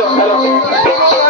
Salud.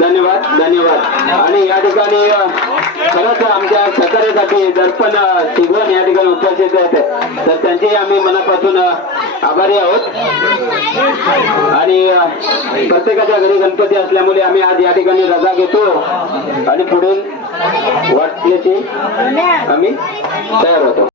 धन्यवाद धन्यवाद. आणि या ठिकाणी खरंच आमच्या सहकार्यासाठी दर्पण अ, या ठिकाणी उपस्थित आहेत तर त्यांचे आम्ही मनापासून आभारी आहोत. आणि प्रत्येकाच्या घरी गणपती असल्यामुळे आम्ही आज या ठिकाणी रजा घेतो. आणि पुढील वाटल्याची आम्ही तयार होतो.